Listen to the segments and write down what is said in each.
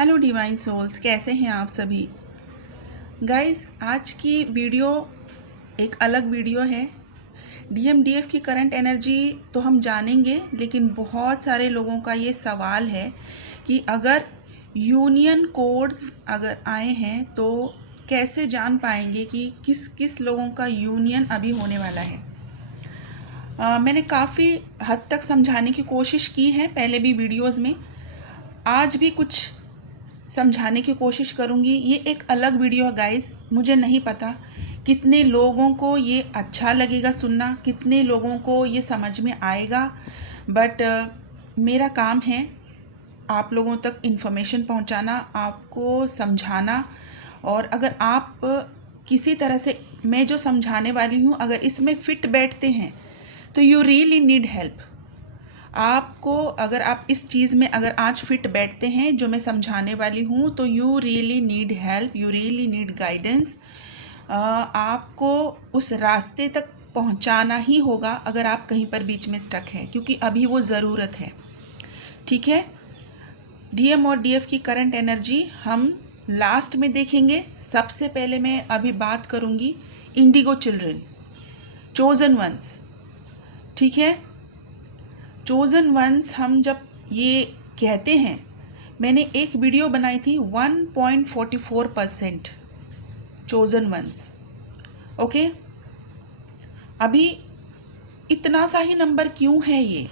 Hello divine souls, कैसे हैं आप सभी गाइस। आज की वीडियो एक अलग वीडियो है। डीएमडीएफ की करंट एनर्जी तो हम जानेंगे, लेकिन बहुत सारे लोगों का ये सवाल है कि अगर यूनियन कोड्स अगर आए हैं तो कैसे जान पाएंगे कि किस किस लोगों का यूनियन अभी होने वाला है। मैंने काफ़ी हद तक समझाने की कोशिश की है पहले भी वीडियोस में। आज भी कुछ समझाने की कोशिश करूँगी। ये एक अलग वीडियो है गाइस। मुझे नहीं पता कितने लोगों को ये अच्छा लगेगा सुनना, कितने लोगों को ये समझ में आएगा, बट मेरा काम है आप लोगों तक इन्फॉर्मेशन पहुंचाना, आपको समझाना। और अगर आप किसी तरह से मैं जो समझाने वाली हूँ अगर इसमें फिट बैठते हैं तो यू रियली नीड हेल्प। आपको अगर आप इस चीज़ में अगर आज फिट बैठते हैं जो मैं समझाने वाली हूँ तो you really need help, you really need guidance. आपको उस रास्ते तक पहुँचाना ही होगा अगर आप कहीं पर बीच में स्टक हैं, क्योंकि अभी वो ज़रूरत है। ठीक है, डीएम और डीएफ की करंट एनर्जी हम लास्ट में देखेंगे। सबसे पहले मैं अभी बात करूँगी इंडिगो चिल्ड्रन, चोजन वंस। ठीक है, चोज़न वंस हम जब ये कहते हैं, मैंने एक वीडियो बनाई थी 1.44% चोज़न वंस। ओके, अभी इतना सा ही नंबर क्यों है? ये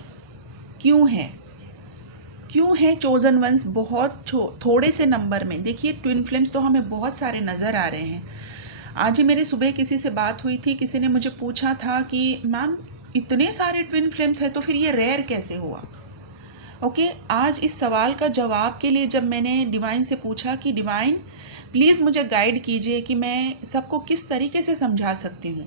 क्यों है चोज़न वंस बहुत थोड़े से नंबर में? देखिए, ट्विन फ्लेम्स तो हमें बहुत सारे नज़र आ रहे हैं। आज ही मेरे सुबह किसी से बात हुई थी, किसी ने मुझे पूछा था कि मैम इतने सारे ट्विन फ्लेम्स हैं तो फिर ये रेयर कैसे हुआ? ओके, आज इस सवाल का जवाब के लिए जब मैंने डिवाइन से पूछा कि डिवाइन प्लीज़ मुझे गाइड कीजिए कि मैं सबको किस तरीके से समझा सकती हूँ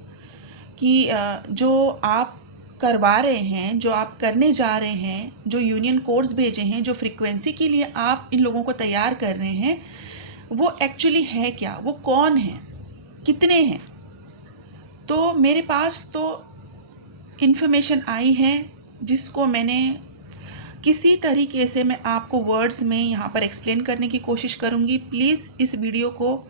कि जो आप करवा रहे हैं, जो आप करने जा रहे हैं, जो यूनियन कोड्स भेजे हैं, जो फ्रीक्वेंसी के लिए आप इन लोगों को तैयार कर रहे हैं, वो एक्चुअली है क्या, वो कौन है, कितने हैं? तो मेरे पास तो इन्फॉर्मेशन आई है जिसको मैंने किसी तरीके से मैं आपको वर्ड्स में यहाँ पर एक्सप्लेन करने की कोशिश करूँगी। प्लीज़ इस वीडियो को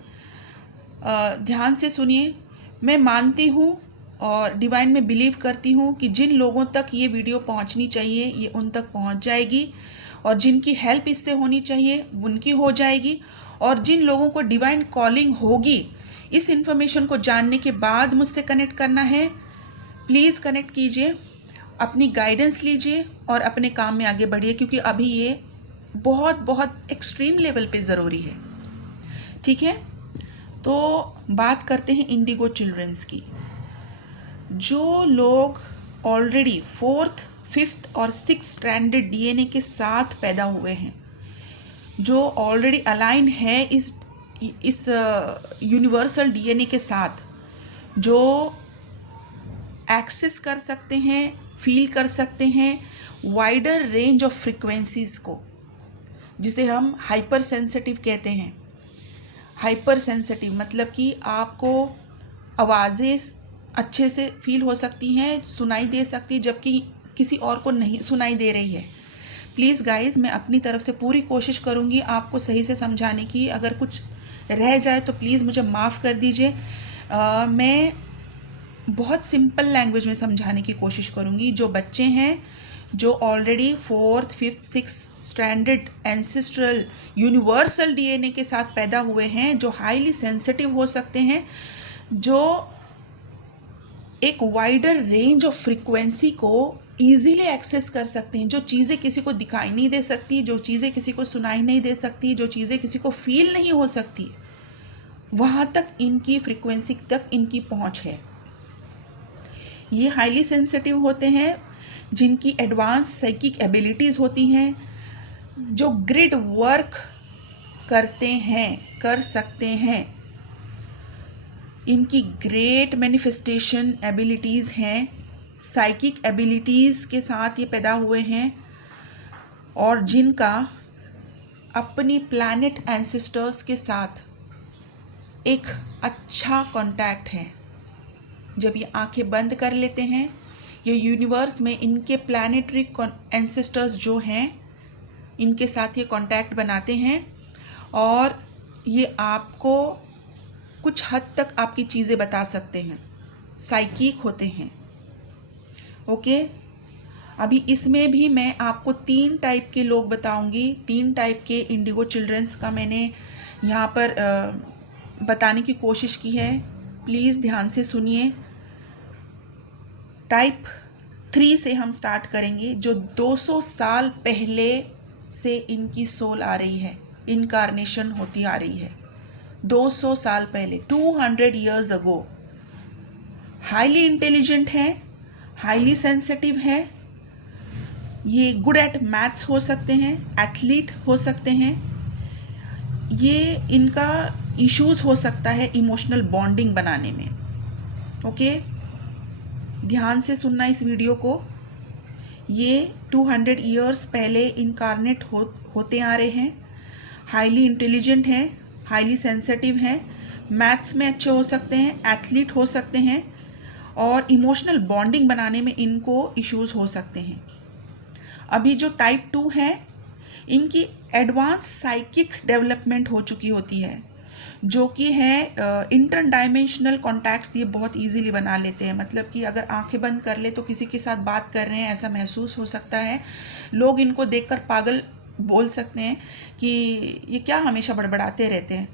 ध्यान से सुनिए। मैं मानती हूँ और डिवाइन में बिलीव करती हूँ कि जिन लोगों तक ये वीडियो पहुँचनी चाहिए ये उन तक पहुँच जाएगी, और जिनकी हेल्प इससे होनी चाहिए उनकी हो जाएगी। और जिन लोगों को डिवाइन कॉलिंग होगी इस इन्फॉर्मेशन को जानने के बाद मुझसे कनेक्ट करना है, प्लीज़ कनेक्ट कीजिए, अपनी गाइडेंस लीजिए और अपने काम में आगे बढ़िए, क्योंकि अभी ये बहुत बहुत एक्सट्रीम लेवल पे ज़रूरी है। ठीक है, तो बात करते हैं इंडिगो चिल्ड्रंस की। जो लोग ऑलरेडी 4th, 5th और 6th स्ट्रैंडेड डीएनए के साथ पैदा हुए हैं, जो ऑलरेडी अलाइन है इस यूनिवर्सल डीएनए के साथ, जो एक्सेस कर सकते हैं, फील कर सकते हैं वाइडर रेंज ऑफ फ्रिक्वेंसीज को, जिसे हम हाइपर सेंसिटिव कहते हैं। हाइपर सेंसिटिव मतलब कि आपको आवाज़ें अच्छे से फील हो सकती हैं, सुनाई दे सकती, जबकि किसी और को नहीं सुनाई दे रही है। प्लीज़ गाइस, मैं अपनी तरफ से पूरी कोशिश करूँगी आपको सही से समझाने की। अगर कुछ रह जाए तो प्लीज़ मुझे माफ़ कर दीजिए। मैं बहुत सिंपल लैंग्वेज में समझाने की कोशिश करूँगी। जो बच्चे हैं जो already 4th, 5th, 6th stranded ancestral universal DNA के साथ पैदा हुए हैं, जो हाईली सेंसिटिव हो सकते हैं, जो एक वाइडर रेंज ऑफ फ्रीक्वेंसी को ईजीली एक्सेस कर सकते हैं, जो चीज़ें किसी को दिखाई नहीं दे सकती, जो चीज़ें किसी को सुनाई नहीं दे सकती, जो चीज़ें किसी को फील नहीं हो सकती, वहाँ तक इनकी फ्रीक्वेंसी तक इनकी पहुँच है। ये हाईली सेंसिटिव होते हैं, जिनकी एडवांस साइकिक एबिलिटीज़ होती हैं, जो ग्रिड वर्क करते हैं, कर सकते हैं। इनकी ग्रेट मैनिफेस्टेशन एबिलिटीज़ हैं, साइकिक एबिलिटीज़ के साथ ये पैदा हुए हैं, और जिनका अपनी प्लैनेट एंसेस्टर्स के साथ एक अच्छा कांटेक्ट है। जब ये आंखें बंद कर लेते हैं, ये यूनिवर्स में इनके प्लैनेटरी एंसेस्टर्स जो हैं, इनके साथ ये कांटेक्ट बनाते हैं, और ये आपको कुछ हद तक आपकी चीज़ें बता सकते हैं, साइकिक होते हैं। ओके, अभी इसमें भी मैं आपको 3 टाइप के लोग बताऊंगी, 3 टाइप के इंडिगो चिल्ड्रंस का मैंने यहाँ पर बताने की कोशिश की है। प्लीज़ ध्यान से सुनिए। टाइप 3 से हम स्टार्ट करेंगे, जो 200 साल पहले से इनकी सोल आ रही है, इनकारनेशन होती आ रही है। 200 साल पहले, 200 ईयर्स अगो। हाईली इंटेलिजेंट है, हाईली सेंसिटिव है, ये गुड एट मैथ्स हो सकते हैं, एथलीट हो सकते हैं। ये इनका इश्यूज हो सकता है इमोशनल बॉन्डिंग बनाने में। ओके, ध्यान से सुनना इस वीडियो को। ये 200 ईयर्स पहले इनकारनेट होते आ रहे हैं, हाईली इंटेलिजेंट हैं, हाईली सेंसिटिव हैं, मैथ्स में अच्छे हो सकते हैं, एथलीट हो सकते हैं, और इमोशनल बॉन्डिंग बनाने में इनको इश्यूज हो सकते हैं। अभी जो टाइप 2 है, इनकी एडवांस साइकिक डेवलपमेंट हो चुकी होती है, जो कि है इंटर डायमेंशनल कॉन्टैक्ट्स ये बहुत इजीली बना लेते हैं। मतलब कि अगर आंखें बंद कर ले तो किसी के साथ बात कर रहे हैं ऐसा महसूस हो सकता है। लोग इनको देखकर पागल बोल सकते हैं कि ये क्या हमेशा बड़बड़ाते रहते हैं,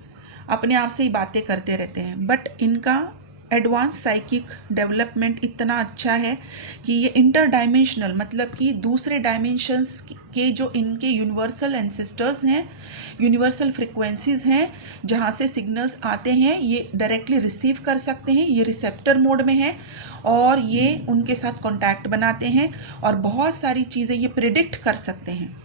अपने आप से ही बातें करते रहते हैं। बट इनका एडवांस साइकिक डेवलपमेंट इतना अच्छा है कि ये इंटर डायमेंशनल, मतलब कि दूसरे डायमेंशंस के जो इनके यूनिवर्सल एंसेस्टर्स हैं, यूनिवर्सल फ्रिक्वेंसीज हैं, जहाँ से सिग्नल्स आते हैं, ये डायरेक्टली रिसीव कर सकते हैं। ये रिसेप्टर मोड में है और ये उनके साथ कांटेक्ट बनाते हैं और बहुत सारी चीज़ें ये प्रिडिक्ट कर सकते हैं।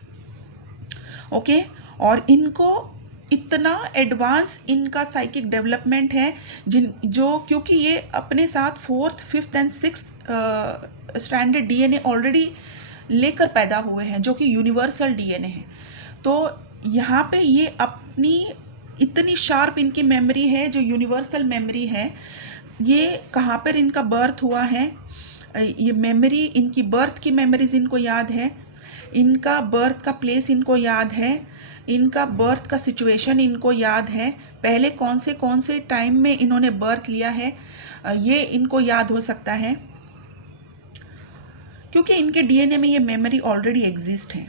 ओके, और इनको इतना एडवांस इनका साइकिक डेवलपमेंट है जो क्योंकि ये अपने साथ 4th, 5th and 6th stranded DNA already लेकर पैदा हुए हैं, जो कि यूनिवर्सल डीएनए है। तो यहाँ पे ये अपनी इतनी शार्प इनकी मेमोरी है, जो यूनिवर्सल मेमोरी है। ये कहाँ पर इनका बर्थ हुआ है, ये मेमोरी, इनकी बर्थ की मेमोरीज इनको याद है, इनका बर्थ का प्लेस इनको याद है, इनका बर्थ का सिचुएशन इनको याद है, पहले कौन से टाइम में इन्होंने बर्थ लिया है, ये इनको याद हो सकता है, क्योंकि इनके डीएनए में ये मेमोरी ऑलरेडी एग्जिस्ट है।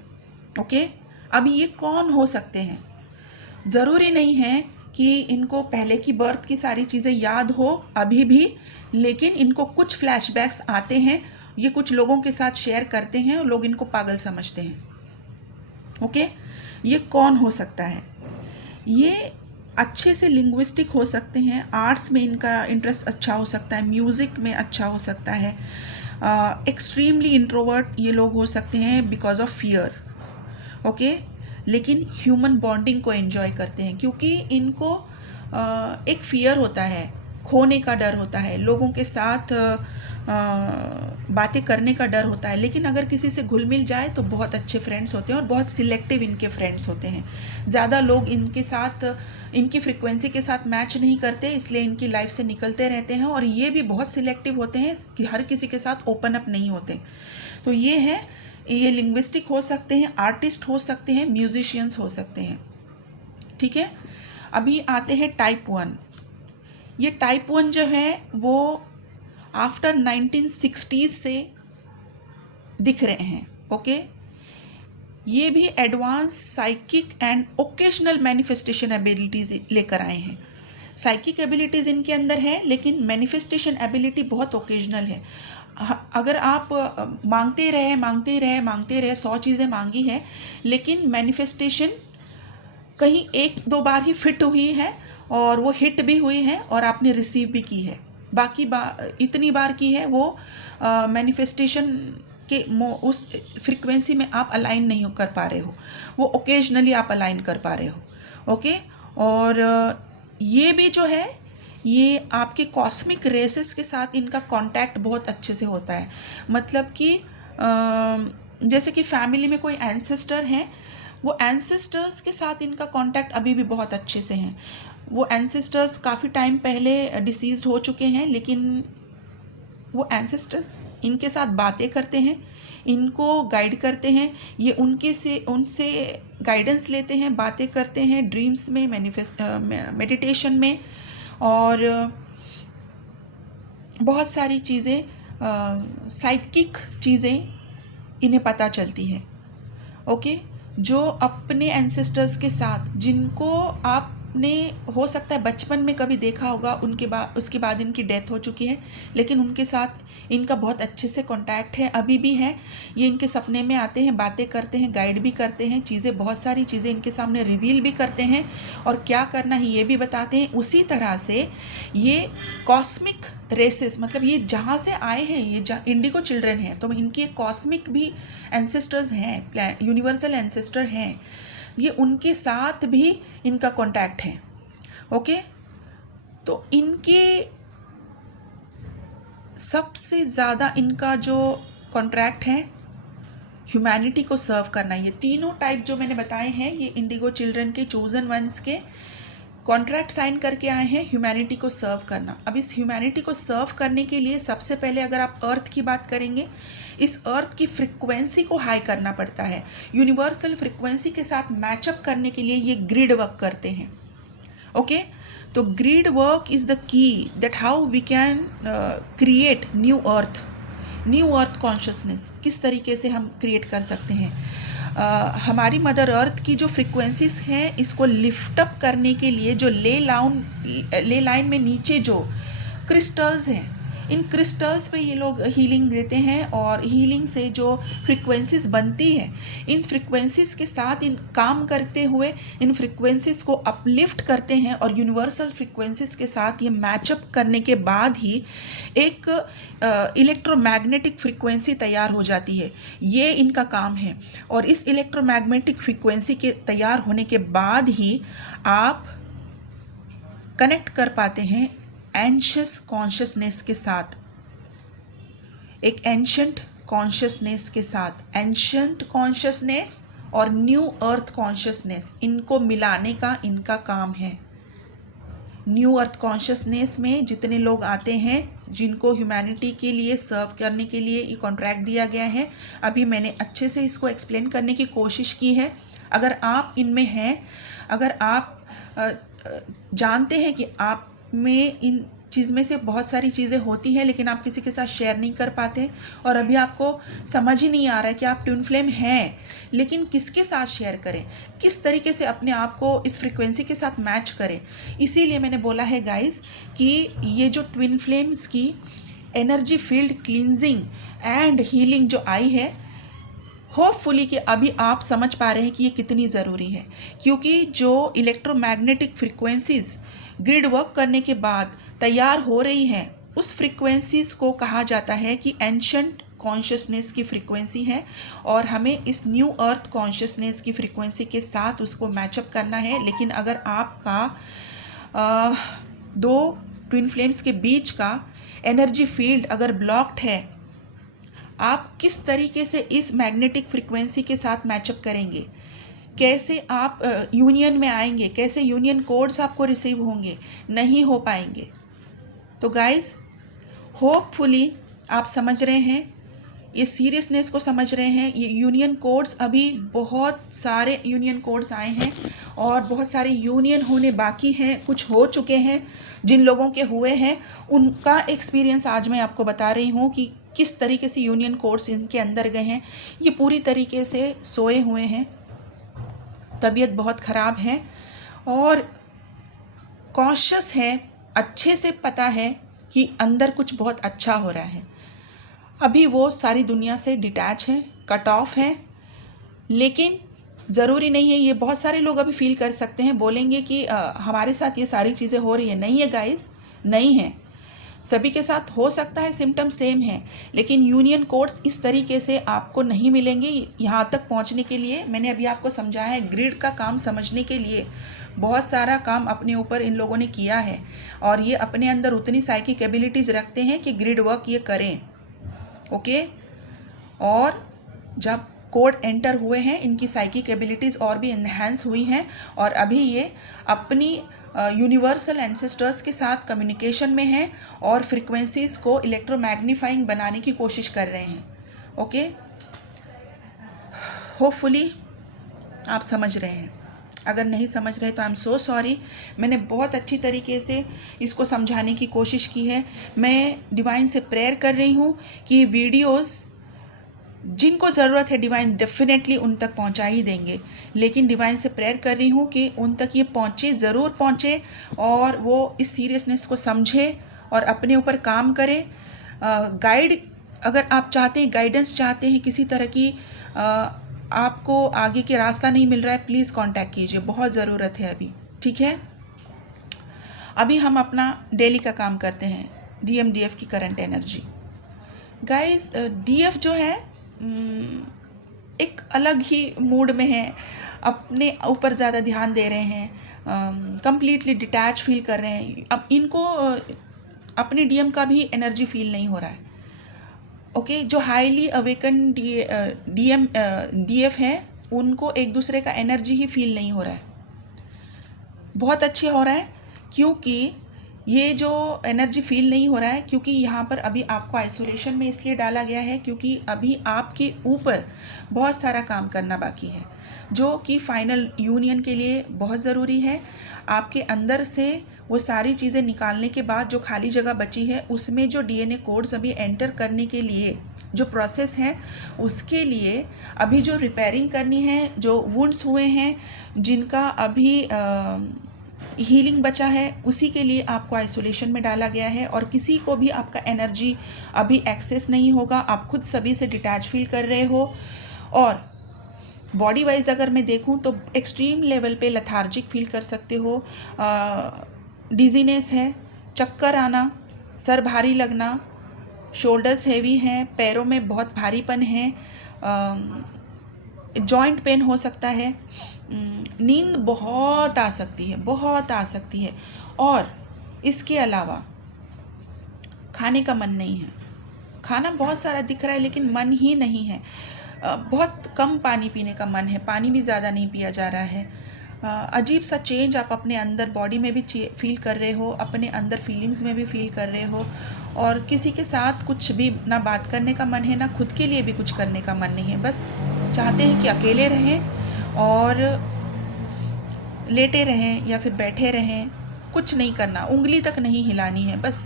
ओके, अभी ये कौन हो सकते हैं? ज़रूरी नहीं है कि इनको पहले की बर्थ की सारी चीज़ें याद हो अभी भी, लेकिन इनको कुछ फ्लैशबैक्स आते हैं, ये कुछ लोगों के साथ शेयर करते हैं और लोग इनको पागल समझते हैं। ओके, ये कौन हो सकता है? ये अच्छे से लिंग्विस्टिक हो सकते हैं, आर्ट्स में इनका इंटरेस्ट अच्छा हो सकता है, म्यूज़िक में अच्छा हो सकता है, एक्सट्रीमली इंट्रोवर्ट ये लोग हो सकते हैं बिकॉज ऑफ फियर। ओके, लेकिन ह्यूमन बॉन्डिंग को एंजॉय करते हैं, क्योंकि इनको एक फियर होता है, खोने का डर होता है, लोगों के साथ बातें करने का डर होता है। लेकिन अगर किसी से घुल मिल जाए तो बहुत अच्छे फ्रेंड्स होते हैं और बहुत सिलेक्टिव इनके फ्रेंड्स होते हैं। ज़्यादा लोग इनके साथ, इनकी फ्रिक्वेंसी के साथ मैच नहीं करते, इसलिए इनकी लाइफ से निकलते रहते हैं। और ये भी बहुत सिलेक्टिव होते हैं कि हर किसी के साथ ओपन अप नहीं होते। तो ये है, ये लिंग्विस्टिक हो सकते हैं, आर्टिस्ट हो सकते हैं, म्यूजिशियंस हो सकते हैं। ठीक है, अभी आते हैं टाइप 1। ये टाइप 1 जो है वो आफ्टर 1960s से दिख रहे हैं। ओके, ये भी advance psychic and occasional manifestation abilities लेकर आए हैं। साइकिक एबिलिटीज़ इनके अंदर है, लेकिन मैनिफेस्टेशन एबिलिटी बहुत ओकेजनल है। अगर आप मांगते रहे 100 चीज़ें मांगी है, लेकिन मैनिफेस्टेशन कहीं 1-2 बार ही फिट हुई है और वो हिट भी हुई है और आपने रिसीव भी की है। बाकी इतनी बार की है वो मैनिफेस्टेशन के उस फ्रिक्वेंसी में आप अलाइन नहीं कर पा रहे हो, वो ओकेजनली आप अलाइन कर पा रहे हो। ओके, और ये भी जो है, ये आपके कॉस्मिक रेसेस के साथ इनका कांटेक्ट बहुत अच्छे से होता है। मतलब कि जैसे कि फैमिली में कोई एंसेस्टर हैं, वो एंसेस्टर्स के साथ इनका कांटेक्ट अभी भी बहुत अच्छे से हैं। वो एंसेस्टर्स काफ़ी टाइम पहले डिसीज्ड हो चुके हैं, लेकिन वो एंसेस्टर्स इनके साथ बातें करते हैं, इनको गाइड करते हैं। ये उनसे गाइडेंस लेते हैं, बातें करते हैं ड्रीम्स में, मेडिटेशन में, और बहुत सारी चीज़ें, साइकिक चीज़ें इन्हें पता चलती है। ओके, जो अपने एंसेस्टर्स के साथ, जिनको आपने हो सकता है बचपन में कभी देखा होगा, उसके बाद इनकी डेथ हो चुकी है, लेकिन उनके साथ इनका बहुत अच्छे से कांटेक्ट है, अभी भी है। ये इनके सपने में आते हैं, बातें करते हैं, गाइड भी करते हैं, चीज़ें, बहुत सारी चीज़ें इनके सामने रिवील भी करते हैं और क्या करना है ये भी बताते हैं। उसी तरह से ये कॉस्मिक रेसेस, मतलब ये जहाँ से आए हैं, ये इंडिगो चिल्ड्रन हैं, तो इनकी कॉस्मिक भी एंसेस्टर्स हैं, यूनिवर्सल एंसेस्टर हैं, ये उनके साथ भी इनका कांटेक्ट है। ओके, तो इनके सबसे ज़्यादा इनका जो कॉन्ट्रैक्ट है ह्यूमैनिटी को सर्व करना। ये तीनों टाइप जो मैंने बताए हैं, ये इंडिगो चिल्ड्रन के, चोजन वंस के कॉन्ट्रैक्ट साइन करके आए हैं ह्यूमैनिटी को सर्व करना। अब इस ह्यूमैनिटी को सर्व करने के लिए सबसे पहले अगर आप अर्थ की बात करेंगे, इस अर्थ की फ्रिक्वेंसी को हाई करना पड़ता है। यूनिवर्सल फ्रिक्वेंसी के साथ मैचअप करने के लिए ये ग्रिड वर्क करते हैं। ओके, तो grid work is the key that how we can create new earth consciousness. किस तरीके से हम क्रिएट कर सकते हैं। हमारी मदर अर्थ की जो फ्रिक्वेंसीज हैं, इसको लिफ्ट अप करने के लिए जो ले लाइन में नीचे जो क्रिस्टल्स हैं, इन क्रिस्टल्स पे ये लोग हीलिंग देते हैं, और हीलिंग से जो फ्रिक्वेंसीज बनती है, इन फ्रिक्वेंसीज के साथ इन काम करते हुए इन फ्रिक्वेंसीज को अपलिफ्ट करते हैं, और यूनिवर्सल फ्रिक्वेंसीज के साथ ये मैचअप करने के बाद ही एक इलेक्ट्रोमैग्नेटिक फ्रिक्वेंसी तैयार हो जाती है। ये इनका काम है, और इस इलेक्ट्रोमैग्नेटिक फ्रिक्वेंसी के तैयार होने के बाद ही आप कनेक्ट कर पाते हैं एंशियस कॉन्शियसनेस के साथ, एक एंशंट कॉन्शियसनेस के साथ। एंशंट कॉन्शियसनेस और न्यू अर्थ कॉन्शियसनेस, इनको मिलाने का इनका काम है। न्यू अर्थ कॉन्शियसनेस में जितने लोग आते हैं, जिनको ह्यूमैनिटी के लिए सर्व करने के लिए ये कॉन्ट्रैक्ट दिया गया है, अभी मैंने अच्छे से इसको एक्सप्लेन करने की कोशिश की है। अगर आप इनमें हैं, अगर आप जानते हैं कि आप में इन चीज़ में से बहुत सारी चीज़ें होती हैं, लेकिन आप किसी के साथ शेयर नहीं कर पाते, और अभी आपको समझ ही नहीं आ रहा है कि आप ट्विन फ्लेम हैं, लेकिन किसके साथ शेयर करें, किस तरीके से अपने आप को इस फ्रिक्वेंसी के साथ मैच करें। इसीलिए मैंने बोला है गाइस कि ये जो ट्विन फ्लेम्स की energy field cleansing and healing जो आई है, होपफुली कि अभी आप समझ पा रहे हैं कि ये कितनी ज़रूरी है, क्योंकि जो इलेक्ट्रोमैग्नेटिक फ्रिक्वेंसीज ग्रिड वर्क करने के बाद तैयार हो रही हैं, उस फ्रिक्वेंसीज को कहा जाता है कि एंशंट कॉन्शियसनेस की फ्रिक्वेंसी है, और हमें इस न्यू अर्थ कॉन्शियसनेस की फ्रिक्वेंसी के साथ उसको मैचअप करना है। लेकिन अगर आपका दो ट्विन फ्लेम्स के बीच का एनर्जी फील्ड अगर ब्लॉक्ड है, आप किस तरीके से इस मैग्नेटिक फ्रिक्वेंसी के साथ मैचअप करेंगे, कैसे आप यूनियन में आएंगे, कैसे यूनियन कोड्स आपको रिसीव होंगे, नहीं हो पाएंगे। तो गाइस, होपफुली आप समझ रहे हैं, ये सीरियसनेस को समझ रहे हैं। ये यूनियन कोड्स, अभी बहुत सारे यूनियन कोड्स आए हैं और बहुत सारे यूनियन होने बाकी हैं, कुछ हो चुके हैं। जिन लोगों के हुए हैं उनका एक्सपीरियंस आज मैं आपको बता रही हूँ कि किस तरीके से यूनियन कोड्स इनके अंदर गए हैं। ये पूरी तरीके से सोए हुए हैं, तबीयत बहुत ख़राब है और कॉन्शियस है, अच्छे से पता है कि अंदर कुछ बहुत अच्छा हो रहा है। अभी वो सारी दुनिया से डिटैच है, कट ऑफ है, लेकिन ज़रूरी नहीं है। ये बहुत सारे लोग अभी फील कर सकते हैं, बोलेंगे कि हमारे साथ ये सारी चीज़ें हो रही है। नहीं है गाइस, नहीं है। सभी के साथ हो सकता है सिम्टम सेम है, लेकिन यूनियन कोड्स इस तरीके से आपको नहीं मिलेंगे। यहाँ तक पहुँचने के लिए मैंने अभी आपको समझाया है, ग्रिड का काम समझने के लिए बहुत सारा काम अपने ऊपर इन लोगों ने किया है, और ये अपने अंदर उतनी साइकिक एबिलिटीज़ रखते हैं कि ग्रिड वर्क ये करें। ओके, और जब कोड एंटर हुए हैं, इनकी साइकिक एबिलिटीज़ और भी इन्हेंस हुई हैं, और अभी ये अपनी यूनिवर्सल एंसेस्टर्स के साथ कम्युनिकेशन में हैं और फ्रिक्वेंसीज़ को इलेक्ट्रोमैग्नीफाइंग बनाने की कोशिश कर रहे हैं। ओके, होपफुली आप समझ रहे हैं? अगर नहीं समझ रहे तो आई एम सो सॉरी। मैंने बहुत अच्छी तरीके से इसको समझाने की कोशिश की है। मैं डिवाइन से प्रेयर कर रही हूँ कि वीडियोस जिनको ज़रूरत है डिवाइन डेफिनेटली उन तक पहुंचा ही देंगे, लेकिन डिवाइन से प्रेयर कर रही हूँ कि उन तक ये पहुँचे, ज़रूर पहुँचे, और वो इस सीरियसनेस को समझे और अपने ऊपर काम करे। गाइड अगर आप चाहते हैं, गाइडेंस चाहते हैं किसी तरह की, आपको आगे के रास्ता नहीं मिल रहा है, प्लीज़ कांटेक्ट कीजिए, बहुत ज़रूरत है अभी। ठीक है, अभी हम अपना डेली का काम करते हैं। DMDF की करंट एनर्जी गाइस, DF जो है एक अलग ही मूड में है, अपने ऊपर ज़्यादा ध्यान दे रहे हैं, कंप्लीटली डिटैच फील कर रहे हैं। अब इनको अपने DM का भी एनर्जी फील नहीं हो रहा है। ओके, जो हाईली अवेकन DF है उनको एक दूसरे का एनर्जी ही फील नहीं हो रहा है। बहुत अच्छे हो रहा है, क्योंकि ये जो एनर्जी फील नहीं हो रहा है क्योंकि यहाँ पर अभी आपको आइसोलेशन में इसलिए डाला गया है क्योंकि अभी आपके ऊपर बहुत सारा काम करना बाकी है, जो कि फाइनल यूनियन के लिए बहुत ज़रूरी है। आपके अंदर से वो सारी चीज़ें निकालने के बाद जो खाली जगह बची है उसमें जो DNA कोड्स अभी एंटर करने के लिए जो प्रोसेस है, उसके लिए अभी जो रिपेयरिंग करनी है, जो वुंड्स हुए हैं, जिनका अभी हीलिंग बचा है, उसी के लिए आपको आइसोलेशन में डाला गया है। और किसी को भी आपका एनर्जी अभी एक्सेस नहीं होगा, आप खुद सभी से डिटैच फील कर रहे हो। और बॉडी वाइज अगर मैं देखूं तो एक्सट्रीम लेवल पे लथार्जिक फील कर सकते हो, डिजीनेस है, चक्कर आना, सर भारी लगना, शोल्डर्स हैवी हैं, पैरों में बहुत भारीपन है, जॉइंट पेन हो सकता है, नींद बहुत आ सकती है, बहुत आ सकती है। और इसके अलावा खाने का मन नहीं है, खाना बहुत सारा दिख रहा है लेकिन मन ही नहीं है। बहुत कम पानी पीने का मन है, पानी भी ज़्यादा नहीं पिया जा रहा है। अजीब सा चेंज आप अपने अंदर बॉडी में भी फील कर रहे हो, अपने अंदर फीलिंग्स में भी फील कर रहे हो। और किसी के साथ कुछ भी ना बात करने का मन है, ना खुद के लिए भी कुछ करने का मन नहीं है। बस चाहते हैं कि अकेले रहें और लेटे रहें या फिर बैठे रहें, कुछ नहीं करना, उंगली तक नहीं हिलानी है, बस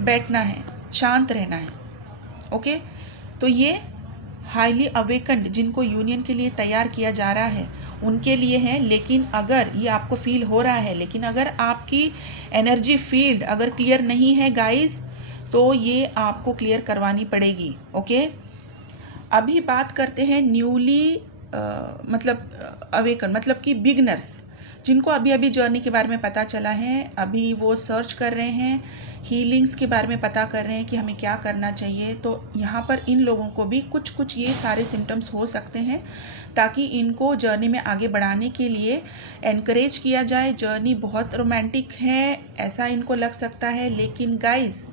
बैठना है, शांत रहना है। ओके, तो ये हाईली अवेकन्ड जिनको यूनियन के लिए तैयार किया जा रहा है उनके लिए है। लेकिन अगर ये आपको फील हो रहा है, लेकिन अगर आपकी एनर्जी फील्ड अगर क्लियर नहीं है गाइस, तो ये आपको क्लियर करवानी पड़ेगी। ओके, अभी बात करते हैं न्यूली मतलब अवेकन, मतलब कि बिगनर्स, जिनको अभी अभी जर्नी के बारे में पता चला है, अभी वो सर्च कर रहे हैं, हीलिंग्स के बारे में पता कर रहे हैं कि हमें क्या करना चाहिए। तो यहाँ पर इन लोगों को भी कुछ कुछ ये सारे सिम्टम्स हो सकते हैं, ताकि इनको जर्नी में आगे बढ़ाने के लिए एनकरेज किया जाए। जर्नी बहुत रोमांटिक है ऐसा इनको लग सकता है, लेकिन guys,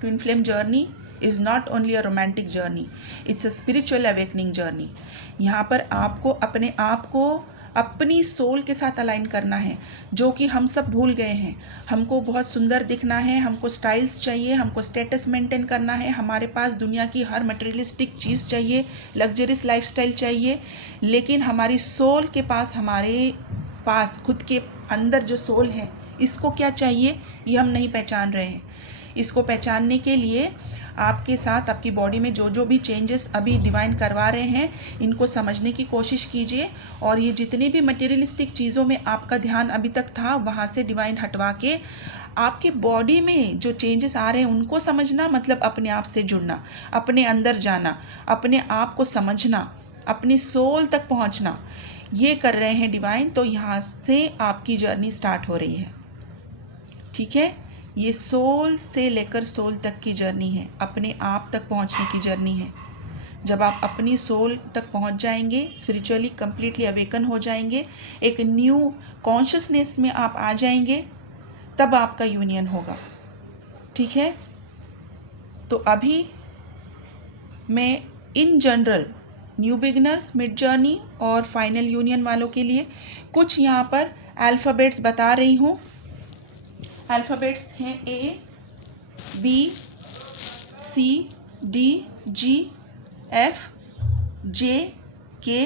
twin flame journey is not only a romantic journey, it's a spiritual awakening journey. यहाँ पर आपको अपने आप को अपनी सोल के साथ अलाइन करना है, जो कि हम सब भूल गए हैं। हमको बहुत सुंदर दिखना है, हमको स्टाइल्स चाहिए, हमको स्टेटस मेंटेन करना है, हमारे पास दुनिया की हर मटेरियलिस्टिक चीज़ चाहिए, लग्जरियस लाइफस्टाइल चाहिए। लेकिन हमारी सोल के पास, हमारे पास खुद के अंदर जो सोल है, इसको क्या चाहिए ये हम नहीं पहचान रहे हैं। इसको पहचानने के लिए आपके साथ आपकी बॉडी में जो जो भी चेंजेस अभी डिवाइन करवा रहे हैं, इनको समझने की कोशिश कीजिए। और ये जितने भी मटेरियलिस्टिक चीज़ों में आपका ध्यान अभी तक था, वहाँ से डिवाइन हटवा के आपके बॉडी में जो चेंजेस आ रहे हैं उनको समझना, मतलब अपने आप से जुड़ना, अपने अंदर जाना, अपने आप को समझना, अपनी सोल तक पहुँचना, ये कर रहे हैं डिवाइन। तो यहाँ से आपकी जर्नी स्टार्ट हो रही है। ठीक है, ये सोल से लेकर सोल तक की जर्नी है, अपने आप तक पहुंचने की जर्नी है। जब आप अपनी सोल तक पहुंच जाएंगे, स्पिरिचुअली कंप्लीटली अवेकन हो जाएंगे, एक न्यू कॉन्शियसनेस में आप आ जाएंगे, तब आपका यूनियन होगा। ठीक है, तो अभी मैं in general new beginners, mid journey और फाइनल यूनियन वालों के लिए कुछ यहाँ पर अल्फ़ाबेट्स बता रही हूँ। अल्फ़ाबेट्स हैं A, B, C, D, G, F, J, K,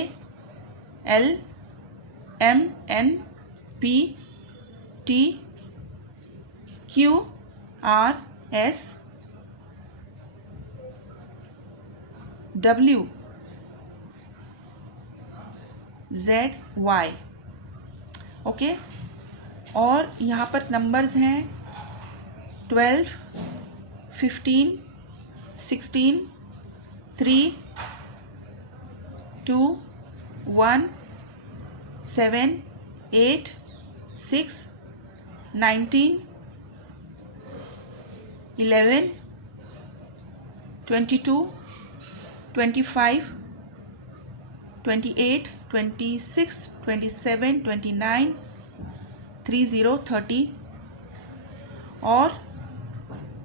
LMNPTQRSWZY। Okay, और यहाँ पर नंबर्स हैं 12, 15, 16, 3, 2, 1, 7, 8, 6, 19, 11, 22, 25, 28, 26, 27, 29, 30, 30। और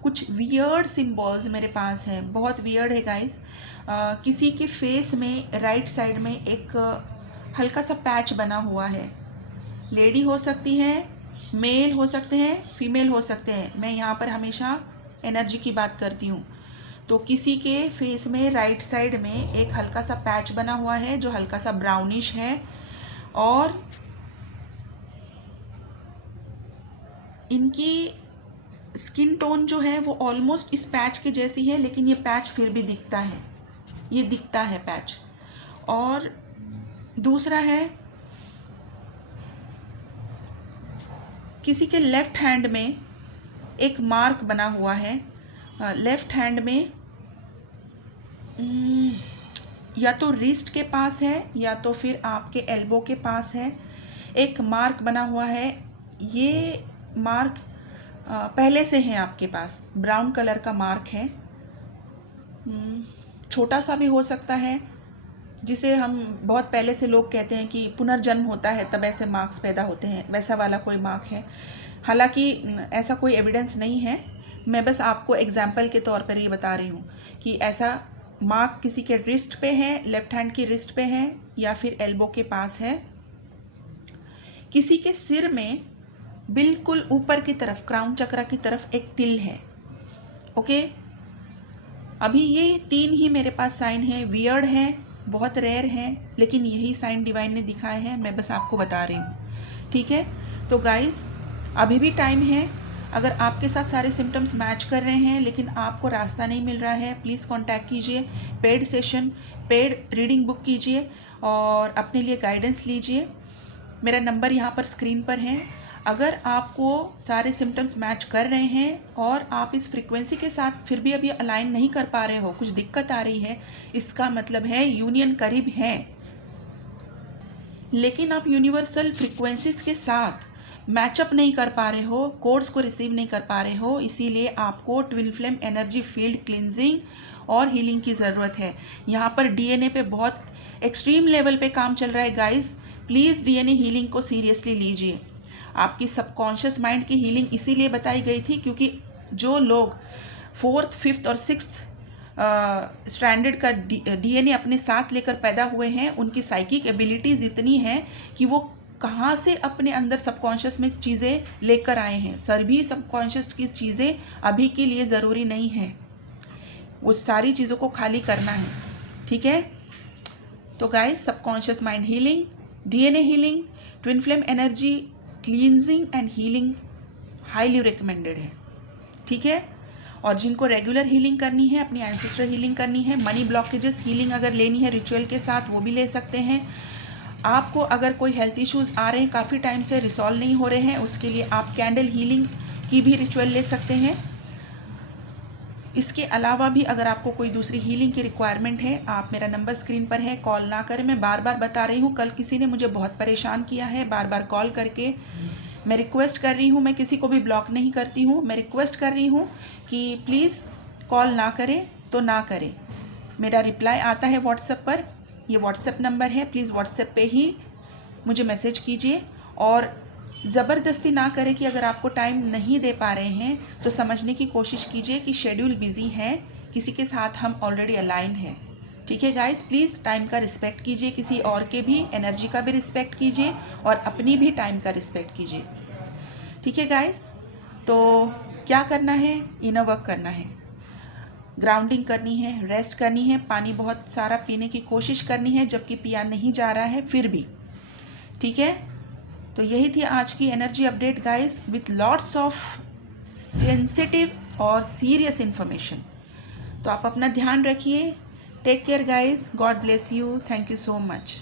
कुछ वियर्ड सिंबल्स मेरे पास हैं, बहुत वियर्ड है गाइस। किसी के फेस में राइट साइड में एक हल्का सा पैच बना हुआ है। लेडी हो सकती है, मेल हो सकते हैं, फीमेल हो सकते हैं। मैं यहाँ पर हमेशा एनर्जी की बात करती हूँ। तो किसी के फेस में राइट साइड में एक हल्का सा पैच बना हुआ है जो हल्का सा ब्राउनिश है, और इनकी स्किन टोन जो है वो ऑलमोस्ट इस पैच के जैसी है, लेकिन ये पैच फिर भी दिखता है, ये दिखता है पैच। और दूसरा है किसी के लेफ्ट हैंड में एक मार्क बना हुआ है। लेफ्ट हैंड में या तो रिस्ट के पास है या तो फिर आपके एल्बो के पास है, एक मार्क बना हुआ है। ये मार्क पहले से है आपके पास, ब्राउन कलर का मार्क है। छोटा सा भी हो सकता है, जिसे हम बहुत पहले से लोग कहते हैं कि पुनर्जन्म होता है तब ऐसे मार्क्स पैदा होते हैं, वैसा वाला कोई मार्क है। हालांकि ऐसा कोई एविडेंस नहीं है, मैं बस आपको एग्जाम्पल के तौर पर ये बता रही हूँ कि ऐसा मार्क किसी के रिस्ट पे है, लेफ्ट हैंड की रिस्ट पे है या फिर एल्बो के पास है। किसी के सिर में बिल्कुल ऊपर की तरफ, क्राउन चक्रा की तरफ एक तिल है। ओके, अभी ये 3 ही मेरे पास साइन है, वियर्ड है, बहुत रेयर है, लेकिन यही साइन डिवाइन ने दिखाए हैं, मैं बस आपको बता रही हूँ। ठीक है, तो गाइस अभी भी टाइम है। अगर आपके साथ सारे सिम्टम्स मैच कर रहे हैं लेकिन आपको रास्ता नहीं मिल रहा है, प्लीज़ कांटेक्ट कीजिए, paid session, paid reading book कीजिए और अपने लिए गाइडेंस लीजिए। मेरा नंबर यहाँ पर स्क्रीन पर है। अगर आपको सारे सिम्टम्स मैच कर रहे हैं और आप इस फ्रीक्वेंसी के साथ फिर भी अभी अलाइन नहीं कर पा रहे हो, कुछ दिक्कत आ रही है, इसका मतलब है यूनियन करीब है, लेकिन आप यूनिवर्सल फ्रीक्वेंसीज के साथ मैचअप नहीं कर पा रहे हो, कोड्स को रिसीव नहीं कर पा रहे हो, इसीलिए आपको twin flame energy field cleansing और हीलिंग की ज़रूरत है। यहाँ पर डीएनए पे बहुत एक्सट्रीम लेवल पे काम चल रहा है गाइस, प्लीज़ डीएनए हीलिंग को सीरियसली लीजिए। आपकी सबकॉन्शियस माइंड की हीलिंग इसीलिए बताई गई थी क्योंकि जो लोग 4th, 5th और 6th स्टैंडर्ड का डीएनए अपने साथ लेकर पैदा हुए हैं, उनकी साइकिक एबिलिटीज़ इतनी हैं कि वो कहाँ से अपने अंदर सबकॉन्शियस में चीज़ें लेकर आए हैं। सभी सबकॉन्शियस की चीज़ें अभी के लिए ज़रूरी नहीं है, वो सारी चीज़ों को खाली करना है। ठीक है, तो guys subconscious mind healing, DNA healing, twin flame energy cleansing and healing highly recommended है। ठीक है, और जिनको रेगुलर हीलिंग करनी है, अपनी एंसेस्टर हीलिंग करनी है, मनी ब्लॉकेजेस हीलिंग अगर लेनी है रिचुअल के साथ, वो भी ले सकते हैं। आपको अगर कोई हेल्थ इश्यूज़ आ रहे हैं, काफ़ी टाइम से रिसॉल्व नहीं हो रहे हैं, उसके लिए आप कैंडल हीलिंग की भी रिचुअल ले सकते हैं। इसके अलावा भी अगर आपको कोई दूसरी हीलिंग की रिक्वायरमेंट है, आप मेरा नंबर स्क्रीन पर है, कॉल ना करें। मैं बार बार बता रही हूँ, कल किसी ने मुझे बहुत परेशान किया है बार बार कॉल करके। मैं रिक्वेस्ट कर रही हूँ, मैं किसी को भी ब्लॉक नहीं करती हूँ, मैं रिक्वेस्ट कर रही हूँ कि प्लीज़ कॉल ना करें तो ना करें। मेरा रिप्लाई आता है व्हाट्सएप पर, ये व्हाट्सएप नंबर है, प्लीज़ व्हाट्सएप पे ही मुझे मैसेज कीजिए। और ज़बरदस्ती ना करें कि अगर आपको टाइम नहीं दे पा रहे हैं तो समझने की कोशिश कीजिए कि शेड्यूल बिजी है, किसी के साथ हम ऑलरेडी अलाइन हैं। ठीक है गाइस, प्लीज़ टाइम का रिस्पेक्ट कीजिए, किसी और के भी एनर्जी का भी रिस्पेक्ट कीजिए और अपनी भी टाइम का रिस्पेक्ट कीजिए। ठीक है गाइस, तो क्या करना है, इनर वर्क करना है। ग्राउंडिंग करनी है, रेस्ट करनी है, पानी बहुत सारा पीने की कोशिश करनी है जबकि पिया नहीं जा रहा है फिर भी, ठीक है। तो यही थी आज की energy update guys, with lots of sensitive और सीरियस इन्फॉर्मेशन। तो आप अपना ध्यान रखिए। Take care guys, God bless you, thank you so much.